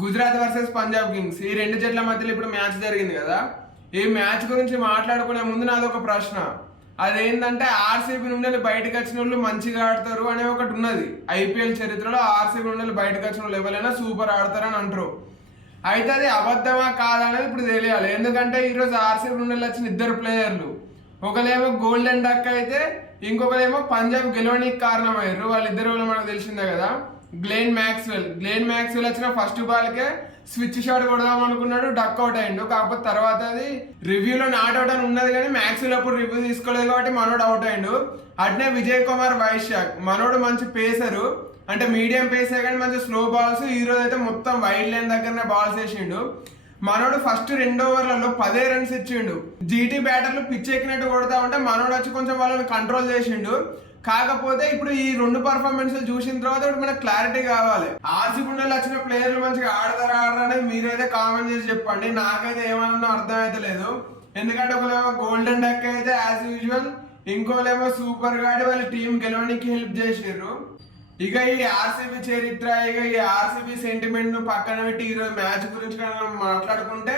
Gujarat versus Punjab Kings. ఈ రెండు జట్ల మధ్యలో ఇప్పుడు మ్యాచ్ జరిగింది కదా. ఈ మ్యాచ్ గురించి మాట్లాడుకునే ముందు నాది ఒక ప్రశ్న. అదేంటంటే ఆర్సీబీ నుండి బయటకు వచ్చిన వాళ్ళు మంచిగా ఆడతారు అనే ఒకటి ఉన్నది. ఐపీఎల్ చరిత్రలో ఆర్సీబీ నుండి బయటకు వచ్చిన వాళ్ళు ఎవరైనా సూపర్ ఆడతారని అంటారు. అయితే అది అబద్ధమా కాదనేది ఇప్పుడు తెలియాలి. ఎందుకంటే ఈరోజు ఆర్సీబీ నుండి వచ్చిన ఇద్దరు ప్లేయర్లు. ఒకరేమో గోల్డెన్ డక్ అయితే ఇంకొకరేమో పంజాబ్ గెలవడానికి కారణమయ్యారు. వాళ్ళిద్దరు వల్ల మనకు తెలిసిందే కదా. Glenn Maxwell. గ్లేన్ మ్యాక్స్వెల్ వచ్చిన ఫస్ట్ బాల్కే స్విచ్ షాట్ కొడదాం అనుకున్నాడు డక్ అవుట్ అయ్యిండు కాకపోతే తర్వాత అది రివ్యూలో నాట్ అవుట్ అని ఉన్నది కానీ మ్యాక్స్వెల్ అప్పుడు రివ్యూ తీసుకోలేదు కాబట్టి మనోడు అవుట్ అయ్యిండు అట్నే విజయ్ కుమార్ వైశాఖ్ మనోడు మంచి పేసరు అంటే మీడియం పేసే కానీ మంచి స్లో బాల్స్ ఈ రోజు అయితే మొత్తం వైడ్ లైన్ దగ్గరనే బాల్స్ వేసిండు. మనోడు ఫస్ట్ రెండు ఓవర్లలో పదే రన్స్ ఇచ్చిండు. జీటీ బ్యాటర్లు పిచ్ ఎక్కినట్టు కొడతా ఉంటే మనోడు వచ్చి కొంచెం వాళ్ళని కంట్రోల్ చేసిండు. కాకపోతే ఇప్పుడు ఈ రెండు పర్ఫార్మెన్స్ చూసిన తర్వాత ఇప్పుడు మనకు క్లారిటీ కావాలి. ఆర్సీబీ నుండి వచ్చిన ప్లేయర్లు మంచిగా ఆడతారా ఆడరా అనేది మీరైతే కామెంట్ చేసి చెప్పండి. నాకైతే ఏమన్నా అర్థం అయితే లేదు. ఎందుకంటే ఒకలేమో గోల్డెన్ డక్ అయితే యాజ్ యూజువల్ ఇంకోలేమో సూపర్ గాడి వాళ్ళ టీం గెలవడానికి హెల్ప్ చేసారు ఇక ఈ ఆర్సీబీ చరిత్ర ఇక ఈ ఆర్సీబీ సెంటిమెంట్ను పక్కన పెట్టి ఈరోజు మ్యాచ్ గురించి మనం మాట్లాడుకుంటే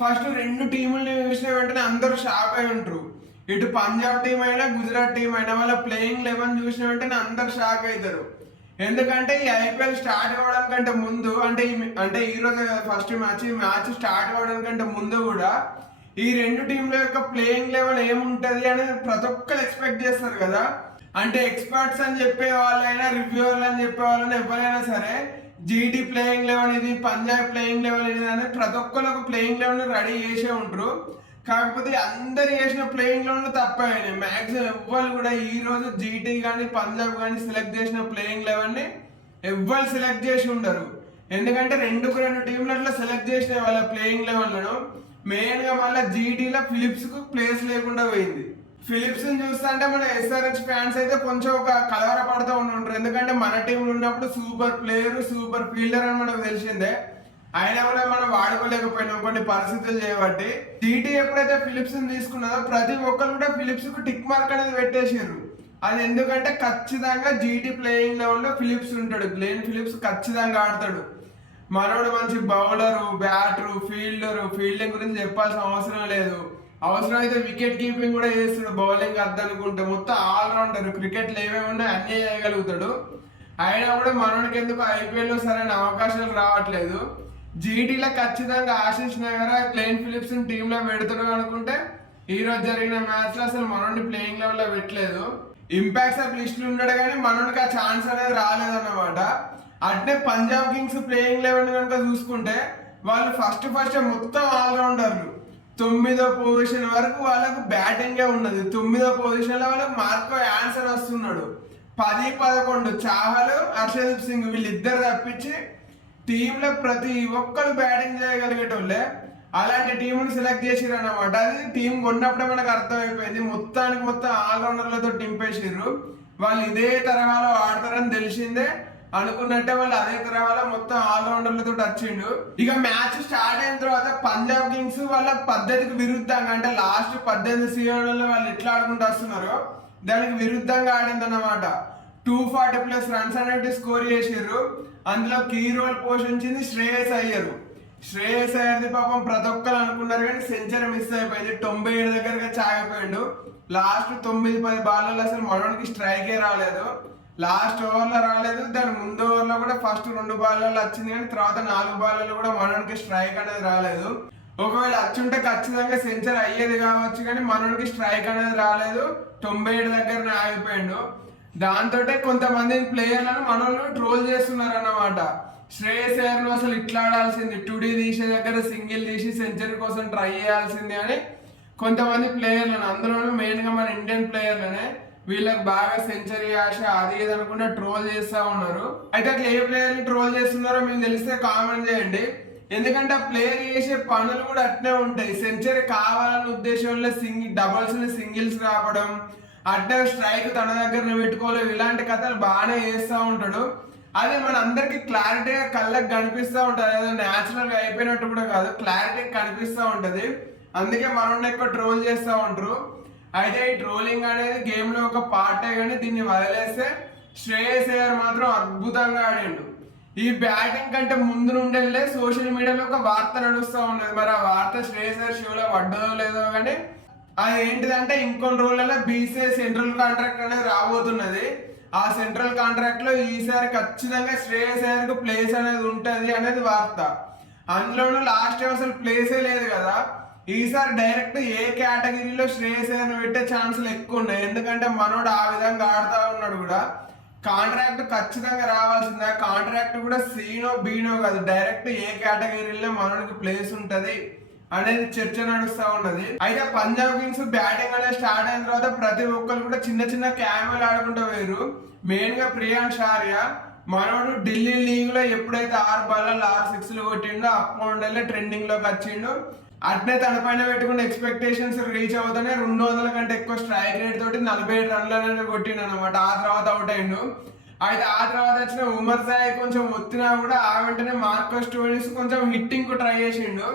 ఫస్ట్ రెండు టీములు చూసిన వెంటనే అందరూ షాక్ అయి ఉంటారు. ఇటు పంజాబ్ టీం అయినా గుజరాత్ టీం అయినా వాళ్ళ ప్లేయింగ్ లెవెన్ చూసిన వెంటనే అందరు షాక్ అవుతారు ఎందుకంటే ఈ ఐపీఎల్ స్టార్ట్ అవ్వడం కంటే ముందు అంటే ఈ అంటే ఈ రోజు ఫస్ట్ మ్యాచ్ ఈ మ్యాచ్ స్టార్ట్ అవ్వడం కంటే ముందు కూడా ఈ రెండు టీంల యొక్క ప్లేయింగ్ లెవెల్ ఏముంటది అనేది ప్రతి ఒక్కరు ఎక్స్పెక్ట్ చేస్తారు కదా. అంటే ఎక్స్పర్ట్స్ అని చెప్పే వాళ్ళైనా రివ్యూవర్లు అని చెప్పే వాళ్ళైనా ఎవరైనా సరే జీటీ ప్లేయింగ్ లెవెల్ ఇది పంజాబ్ ప్లేయింగ్ లెవెల్ ఇది అనేది ప్రతి ఒక్కరు ఒక ప్లేయింగ్ లెవెల్ రెడీ చేసే ఉంటారు కాకపోతే అందరు చేసిన ప్లేయింగ్ లెవెల్ తప్పైనాయి మ్యాక్సిమం ఎవ్వరు కూడా ఈ రోజు జీటీ కానీ పంజాబ్ కానీ సెలెక్ట్ చేసిన ప్లేయింగ్ లెవెల్ని ఎవ్వరు సెలెక్ట్ చేసి ఉండరు. ఎందుకంటే రెండుకు రెండు టీంలలో సెలెక్ట్ చేసిన వాళ్ళ ప్లేయింగ్ లెవెన్లను మెయిన్గా మళ్ళీ జీటీలో ఫిలిప్స్కు ప్లేస్ లేకుండా పోయింది. ఫిలిప్స్ చూస్తుంటే మన ఎస్ఆర్హెచ్ ఫ్యాన్స్ అయితే కొంచెం ఒక కలవర పడుతూ ఉంటారు ఎందుకంటే మన టీంలో ఉన్నప్పుడు సూపర్ ప్లేయర్ సూపర్ ఫీల్డర్ అని మనకు తెలిసిందే. అయినా కూడా మనం వాడుకోలేకపోయినాం కొన్ని పరిస్థితులు చేయబట్టి జీటీ ఎప్పుడైతే ఫిలిప్స్ తీసుకున్నదో ప్రతి ఒక్కరు కూడా ఫిలిప్స్కు టిక్ మార్క్ అనేది పెట్టేసారు అది ఎందుకంటే ఖచ్చితంగా జీటీ ప్లేయింగ్ లెవెల్లో ఫిలిప్స్ ఉంటాడు. గ్లేన్ ఫిలిప్స్ ఖచ్చితంగా ఆడతాడు. మనోడు మంచి బౌలరు బ్యాటరు ఫీల్డరు ఫీల్డింగ్ గురించి చెప్పాల్సిన అవసరం లేదు. అవసరం అయితే వికెట్ కీపింగ్ కూడా చేస్తాడు. బౌలింగ్ అద్దనుకుంటే మొత్తం ఆల్రౌండర్ క్రికెట్లో ఏమేమి ఉన్నాయి అన్నీ చేయగలుగుతాడు. అయినా కూడా మనోడికి ఎందుకు ఐపీఎల్లో సరైన అవకాశాలు రావట్లేదు. జీటీలో ఖచ్చితంగా ఆశిష్ నగర్ క్లెయిన్ ఫిలిప్స్ టీంలో పెడతాడు అనుకుంటే ఈ రోజు జరిగిన మ్యాచ్లో అసలు మనోడిని ప్లేయింగ్ లెవెల్లో పెట్టలేదు. ఇంపాక్ట్స్ ఆఫ్ లిస్ట్ ఉన్నాడు కానీ మనోడికి ఆ ఛాన్స్ అనేది రాలేదన్నమాట. అంటే పంజాబ్ కింగ్స్ ప్లేయింగ్ లెవెల్ కనుక చూసుకుంటే వాళ్ళు ఫస్ట్ ఫస్ట్ మొత్తం ఆల్రౌండర్లు తొమ్మిదో పొజిషన్ వరకు వాళ్ళకు బ్యాటింగే ఉన్నది. తొమ్మిదో పొజిషన్లో వాళ్ళకి మార్కో ఆన్సర్ వస్తున్నాడు. పది పదకొండు చాహలు హర్షదీప్ సింగ్ వీళ్ళిద్దరు తప్పించి టీంలో ప్రతి ఒక్కరు బ్యాటింగ్ చేయగలిగేటోళ్ళే. అలాంటి టీంని సెలెక్ట్ చేసిర్రు అనమాట అది టీం కొన్నప్పుడే మనకు అర్థమైపోయింది. మొత్తానికి మొత్తం ఆల్రౌండర్లతో టింపేసిర్రు. వాళ్ళు ఇదే తరహాలో ఆడతారని తెలిసిందే. అనుకున్నట్టే వాళ్ళు అదే తరహాలో మొత్తం ఆల్రౌండర్లతో వచ్చిండు ఇక మ్యాచ్ స్టార్ట్ అయిన తర్వాత పంజాబ్ కింగ్స్ వాళ్ళ పద్ధతికి విరుద్ధంగా అంటే లాస్ట్ పద్దెనిమిది సీజన్లలో వాళ్ళు ఎట్లా ఆడుకుంటూ వస్తున్నారో దానికి విరుద్ధంగా ఆడింది టూ ఫార్టీ ప్లస్ రన్స్ అనేది స్కోర్ చేసారు అందులో కీ రోల్ పోషించింది శ్రేయస్ అయ్యారు. శ్రేయస్ అయ్యర్ది పాపం ప్రతి ఒక్కరు అనుకున్నారు కానీ సెంచరీ మిస్ అయిపోయింది. తొంభై ఏడు దగ్గరగా చాగిపోయాడు. లాస్ట్ తొమ్మిది పది బాల్లలో అసలు మనోడికి స్ట్రైకే రాలేదు. లాస్ట్ ఓవర్లో రాలేదు. దాని ముందు ఓవర్లో కూడా ఫస్ట్ రెండు బాల్లలో వచ్చింది కానీ తర్వాత నాలుగు బాల్లలో కూడా మనోడికి స్ట్రైక్ అనేది రాలేదు. ఒకవేళ వచ్చుంటే ఖచ్చితంగా సెంచరీ అయ్యేది కావచ్చు కానీ మనోడికి స్ట్రైక్ అనేది రాలేదు. తొంభై ఏడు దగ్గర ఆగిపోయాడు. దాంతో కొంతమంది ప్లేయర్లను మనోళ్ళు ట్రోల్ చేస్తున్నారు అన్నమాట శ్రేయస్ అయ్యర్ను అసలు ఇట్లా ఆడాల్సింది? టుడీ తీసే దగ్గర సింగిల్ తీసి సెంచరీ కోసం ట్రై చేయాల్సింది అని కొంతమంది ప్లేయర్లను అందులోనూ మెయిన్గా మన ఇండియన్ ప్లేయర్లనే వీళ్ళకి బాగా సెంచరీ ఆశ అది ఇది అనుకుంటే ట్రోల్ చేస్తూ ఉన్నారు. అయితే అట్లా ఏ ప్లేయర్ని ట్రోల్ చేస్తున్నారో మీకు తెలిస్తే కామెంట్ చేయండి. ఎందుకంటే ఆ ప్లేయర్ చేసే పనులు కూడా అట్నే ఉంటాయి. సెంచరీ కావాలనే ఉద్దేశంలో సింగిల్ డబల్స్ సింగిల్స్ రావడం అడ్డ స్ట్రైక్ తన దగ్గర పెట్టుకోలేవు. ఇలాంటి కథలు బాగానే చేస్తూ ఉంటాడు. అదే మన అందరికి క్లారిటీగా కళ్ళకి కనిపిస్తూ ఉంటుంది. ఏదో న్యాచురల్గా అయిపోయినట్టు కూడా కాదు క్లారిటీ కనిపిస్తూ ఉంటుంది. అందుకే మనం ఎక్కువ ట్రోల్ చేస్తూ ఉంటారు. అయితే ఈ ట్రోలింగ్ అనేది గేమ్లో ఒక పార్టే కానీ దీన్ని వదిలేస్తే శ్రేయస్ అయ్యర్ మాత్రం అద్భుతంగా ఆడిండు. ఈ బ్యాటింగ్ కంటే ముందు నుండే సోషల్ మీడియాలో ఒక వార్త నడుస్తూ ఉన్నది. మరి ఆ వార్త శ్రేయస్ అయ్యర్ షోలో పడ్డదో లేదో కానీ అది ఏంటిదంటే ఇంకొన్ని రోజులలో బీసీఏ సెంట్రల్ కాంట్రాక్ట్ అనేది రాబోతున్నది. ఆ సెంట్రల్ కాంట్రాక్ట్లో ఈసారి ఖచ్చితంగా శ్రేయస్ అయ్యర్కు ప్లేస్ అనేది ఉంటుంది అనేది వార్త. అందులోనూ లాస్ట్ ఇయర్ అసలు ప్లేసే లేదు కదా. ఈసారి డైరెక్ట్ ఏ కేటగిరీలో శ్రేయస్ అయ్యర్ని పెట్టే ఛాన్సులు ఎక్కువ ఉన్నాయి. ఎందుకంటే మనోడు ఆ విధంగా ఆడుతా ఉన్నాడు కూడా. కాంట్రాక్ట్ ఖచ్చితంగా రావాల్సిందే. కాంట్రాక్ట్ కూడా సీనో బీనో కాదు. డైరెక్ట్ ఏ కేటగిరీలో మనోడికి ప్లేస్ ఉంటుంది. అనేది చర్చ నడుస్తా ఉన్నది. అయితే పంజాబ్ కింగ్స్ బ్యాటింగ్ అనేది స్టార్ట్ అయిన తర్వాత ప్రతి ఒక్కరు కూడా చిన్న చిన్న క్యామెల్ ఆడుకుంటూ వేరు మెయిన్గా ప్రియాంక్ ఆర్య మనోడు ఢిల్లీ లీగ్లో ఎప్పుడైతే ఆరు బాల్ ఆరు సిక్స్లు కొట్టిండో అప్పుడు ట్రెండింగ్లోకి వచ్చిండు. అట్నే తన పైన పెట్టుకున్న ఎక్స్పెక్టేషన్స్ రీచ్ అవుతానే రెండు వందల కంటే ఎక్కువ స్ట్రైక్ రేట్ తోటి నలభై ఏడు రన్లను కొట్టిండు అనమాట ఆ తర్వాత అవుట్ అయిండు. అయితే ఆ తర్వాత వచ్చిన ఉమర్ సాయి కొంచెం ఒత్తినా కూడా ఆ వెంటనే మార్కస్ స్టోరీస్ కొంచెం హిట్టింగ్ ట్రై చేసిండు.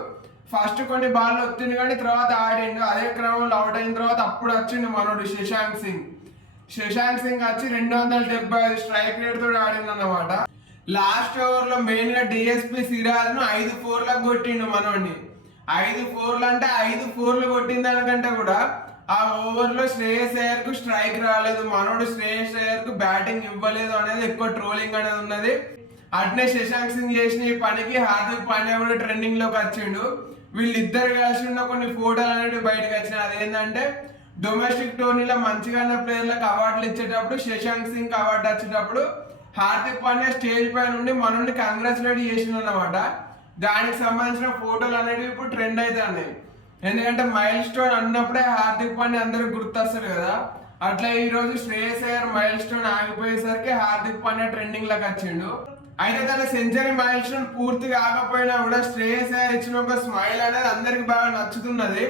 ఫస్ట్ కొన్ని బాల్ వచ్చింది కానీ తర్వాత ఆడిండు. అదే క్రమంలో అవుట్ అయిన తర్వాత అప్పుడు వచ్చిండు మనోడు శశాంక్ సింగ్. శశాంక్ సింగ్ వచ్చి రెండు వందల డెబ్బై ఐదు స్ట్రైక్ రేట్తో తోటి ఆడిండు అన్నమాట లాస్ట్ ఓవర్లో మెయిన్గా డిఎస్పి సిరాజ్ను ఐదు ఫోర్లకు కొట్టిండు మనోడిని. ఐదు ఫోర్లు అంటే ఐదు ఫోర్లు కొట్టిన దానికంటే కూడా ఆ ఓవర్లో శ్రేయస్ అయ్యర్కు స్ట్రైక్ రాలేదు. మనోడు శ్రేయస్ అయ్యర్కు బ్యాటింగ్ ఇవ్వలేదు అనేది ఎక్కువ ట్రోలింగ్ అనేది ఉన్నది. అట్నే శశాంక్ సింగ్ చేసిన ఈ పనికి హార్దిక్ పాండ్యా కూడా ట్రెండింగ్లోకి వచ్చిండు. వీళ్ళిద్దరు కలిసి ఉన్న కొన్ని ఫోటోలు అనేవి బయటకు వచ్చినాయి. అదేంటంటే డొమెస్టిక్ టోర్నీలో మంచిగా ఉన్న ప్లేయర్లకు అవార్డులు ఇచ్చేటప్పుడు శశాంక్ సింగ్ అవార్డు వచ్చేటప్పుడు హార్దిక్ పాండ్యా స్టేజ్ పైన నుండి మనల్ని కంగ్రాచులేట్ చేసిన అనమాట దానికి సంబంధించిన ఫోటోలు అనేవి ఇప్పుడు ట్రెండ్ అవుతున్నాయి ఎందుకంటే మైల్ స్టోన్ అన్నప్పుడే హార్దిక్ పాండ్యా అందరికి గుర్తొస్తారు కదా. అట్లా ఈ రోజు శ్రేయస్ అయ్యర్ మైల్ స్టోన్ ఆగిపోయేసరికి హార్దిక్ పాండ్యా ట్రెండింగ్లోకి వచ్చిండు. అయితే తన సెంచరీ మైల్ స్టోన్ పూర్తి కాకపోయినా కూడా శ్రేయస్ అయ్యర్ ఇచ్చిన ఒక స్మైల్ అనేది అందరికి బాగా నచ్చుతున్నది.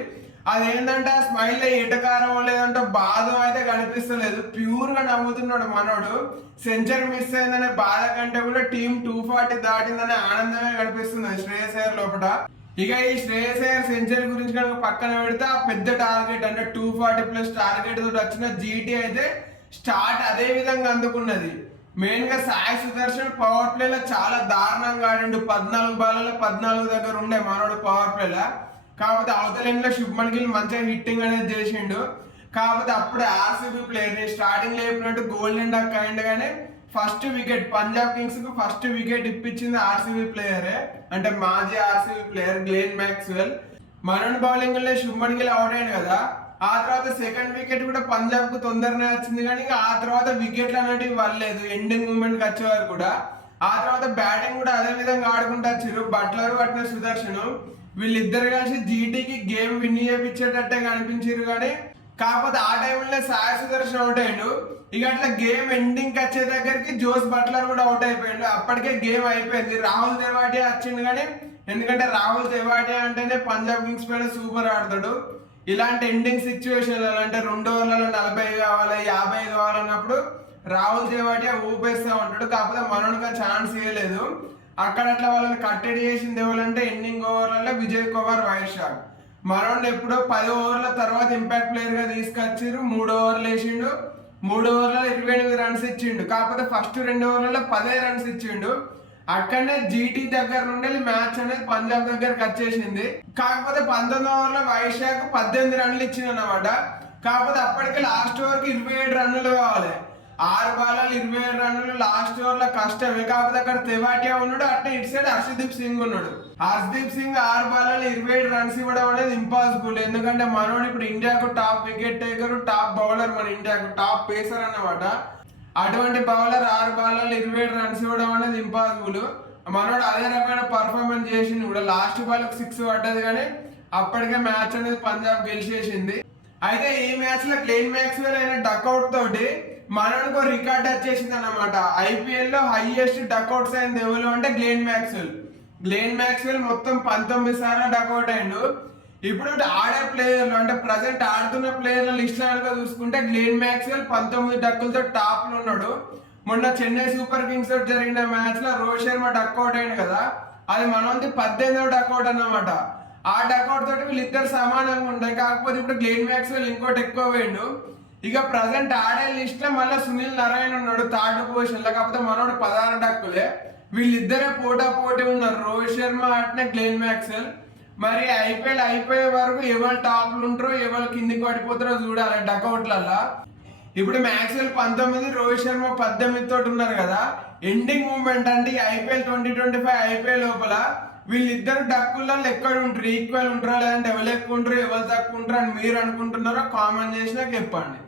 అదేంటంటే ఆ స్మైల్లో ఎటకారం లేదంటే బాధ అయితే కనిపిస్తలేదు. ప్యూర్గా నవ్వుతున్నాడు మనోడు. సెంచరీ మిస్ అయిందనే బాధ కంటే కూడా టీం టూ ఫార్టీ దాటిందనే ఆనందమే కనిపిస్తుంది శ్రేయస్ అయ్యర్ లోపల. ఇక ఈ శ్రేయస్ అయ్యర్ సెంచరీ గురించి కనుక పక్కన పెడితే ఆ పెద్ద టార్గెట్ అంటే టూ ఫార్టీ ప్లస్ టార్గెట్ తోటి వచ్చిన జీటీ అయితే స్టార్ట్ అదే విధంగా అందుకున్నది. మెయిన్గా సాయి సుదర్శన్ పవర్ ప్లే లో చాలా దారుణంగా ఆడిండు. పద్నాలుగు బాలలో పద్నాలుగు దగ్గర ఉండే మనోడు పవర్ ప్లే లో. కాకపోతే అవతల ఎండ్లో శుభ్మన్ గిల్ మంచిగా హిట్టింగ్ అనేది చేసిండు. కాకపోతే అప్పుడు ఆర్సీబీ ప్లేయర్ స్టార్టింగ్ లేపినట్టు గోల్డెన్ డక్ అయిండగానే ఫస్ట్ వికెట్ పంజాబ్ కింగ్స్కు ఫస్ట్ వికెట్ ఇప్పించింది ఆర్సీబీ ప్లేయరే అంటే మాజీ ఆర్సీబీ ప్లేయర్ గ్లేన్ మ్యాక్స్వెల్ మనోన్ బౌలింగ్లో శుభ్మన్ గిల్ అవుట్ అయ్యాడు కదా. ఆ తర్వాత సెకండ్ వికెట్ కూడా పంజాబ్కు తొందరనే వచ్చింది కానీ ఆ తర్వాత వికెట్లు అనేటివి వల్లేదు ఎండింగ్ మూమెంట్కి వచ్చేవారు కూడా. ఆ తర్వాత బ్యాటింగ్ కూడా అదే విధంగా ఆడుకుంటూ వచ్చారు బట్లర్ పట్టిన సుదర్శన్. వీళ్ళిద్దరు కలిసి జీటీకి గేమ్ విన్ చేయించేటట్టే కనిపించారు కానీ కాకపోతే ఆ టైంలో సాయి సుదర్శన్ అవుట్ అయ్యాడు. ఇక అట్లా గేమ్ ఎండింగ్ వచ్చే దగ్గరికి జోస్ బట్లర్ కూడా అవుట్ అయిపోయాడు. అప్పటికే గేమ్ అయిపోయింది. రాహుల్ తెవాటియా వచ్చింది కానీ ఎందుకంటే రాహుల్ తెవాటియా అంటేనే పంజాబ్ కింగ్స్ పైన సూపర్ ఆడతాడు. ఇలాంటి ఎండింగ్ సిచ్యువేషన్ అంటే రెండు ఓవర్లలో నలభై కావాలి యాభై కావాలన్నప్పుడు రాహుల్ తెవాటియా ఊపేస్తూ ఉంటాడు. కాకపోతే మనోడికి ఛాన్స్ ఇవ్వలేదు అక్కడ అట్లా వాళ్ళని కట్టడి చేసింది ఎవరంటే ఎండింగ్ ఓవర్లలో విజయ్ కుమార్ వైశాఖ్ మనోడిని ఎప్పుడో పది ఓవర్ల తర్వాత ఇంపాక్ట్ ప్లేయర్గా తీసుకొచ్చారు మూడు ఓవర్లు వేసిండు. మూడు ఓవర్లలో ఇరవై ఎనిమిది రన్స్ ఇచ్చిండు. కాకపోతే ఫస్ట్ రెండు ఓవర్లలో పదే రన్స్ ఇచ్చిండు. అక్కడనే జీటీ దగ్గర నుండి మ్యాచ్ అనేది పంజాబ్ దగ్గరకు వచ్చేసింది. కాకపోతే పంతొమ్మిది ఓవర్ల వైశాఖ్ పద్దెనిమిది రన్లు ఇచ్చింది అనమాట కాకపోతే అప్పటికి లాస్ట్ ఓవర్కి ఇరవై ఏడు రన్నులు కావాలి. ఆరు బాలాలు ఇరవై ఏడు రన్నులు లాస్ట్ ఓవర్లో కష్టమే. కాకపోతే అక్కడ తెవాటియా ఉన్నాడు అట్లా ఇటు సైడ్ హర్షదీప్ సింగ్ ఉన్నాడు. హర్షదీప్ సింగ్ ఆరు బాలాలు ఇరవై ఏడు రన్స్ ఇవ్వడం అనేది ఇంపాసిబుల్ ఎందుకంటే మనోడు ఇప్పుడు ఇండియాకు top wicket taker top bowler మన ఇండియాకు టాప్ పేసర్ అన్నమాట. అటువంటి బౌలర్ ఆరు బాల్లో ఇరవై ఏడు రన్స్ ఇవ్వడం అనేది ఇంపాసిబుల్ మనోడు అదే రకమైన పర్ఫార్మెన్స్ చేసింది కూడా. లాస్ట్ బాల్ సిక్స్ పడ్డది కానీ అప్పటికే మ్యాచ్ అనేది పంజాబ్ గెలిచేసింది. అయితే ఈ మ్యాచ్లో క్లెయిన్ మ్యాక్స్వెల్ అయిన డక్అవుట్ తోటి మనోడికి రికార్డ్ వచ్చేసింది అనమాట ఐపీఎల్లో హైయెస్ట్ డక్అవుట్స్ అయిన దేవులు అంటే గ్లేన్ మ్యాక్స్వెల్ గ్లేన్ మ్యాక్స్వెల్ మొత్తం పంతొమ్మిది సార్లు డక్అవుట్ అయిండు ఇప్పుడు ఆడే ప్లేయర్లు అంటే ప్రజెంట్ ఆడుతున్న ప్లేయర్ల లిస్ట్ చూసుకుంటే గ్లేన్ మ్యాక్స్వెల్ పంతొమ్మిది డక్కులతో టాప్లో ఉన్నాడు. మొన్న చెన్నై సూపర్ కింగ్స్ తోటి జరిగిన మ్యాచ్లో రోహిత్ శర్మ డక్అవుట్ అయింది కదా. అది మనది పద్దెనిమిదో డక్అవుట్ అన్నమాట. ఆ డక్అవుట్ తోటి వీళ్ళిద్దరు సమానంగా ఉంటాయి కాకపోతే ఇప్పుడు గ్లేన్ మ్యాక్స్వెల్ ఇంకోటి ఎక్కువ పోయిండు ఇక ప్రజెంట్ ఆడే లిస్ట్లో మళ్ళీ సునీల్ నారాయణ ఉన్నాడు థర్డ్ పొజిషన్లో. కాకపోతే మనోడు పదహారు డక్కులే వీళ్ళిద్దరే పోటా పోటీ ఉన్నారు. రోహిత్ శర్మ అట్నే గ్లేన్ మ్యాక్సెల్ మరి ఐపీఎల్ అయిపోయే వరకు ఎవరు టాప్లు ఉంటారో ఎవరు కిందికి పడిపోతారో చూడాలి డకౌట్లల్లా ఇప్పుడు మ్యాక్స్వెల్ పంతొమ్మిది రోహిత్ శర్మ పద్దెనిమిది తోటి ఉన్నారు కదా. ఎండింగ్ మూమెంట్ అంటే IPL twenty twenty five IPL లోపల వీళ్ళిద్దరు డక్కుల్లో ఎక్కడ ఉంటారు? ఈక్వల్ ఉంటారా? లేదంటే ఎవరు ఎక్కువ ఉంటారు? ఎవరు తక్కువ ఉంటారు? అని మీరు అనుకుంటున్నారో కామెంట్ చేసినా చెప్పండి.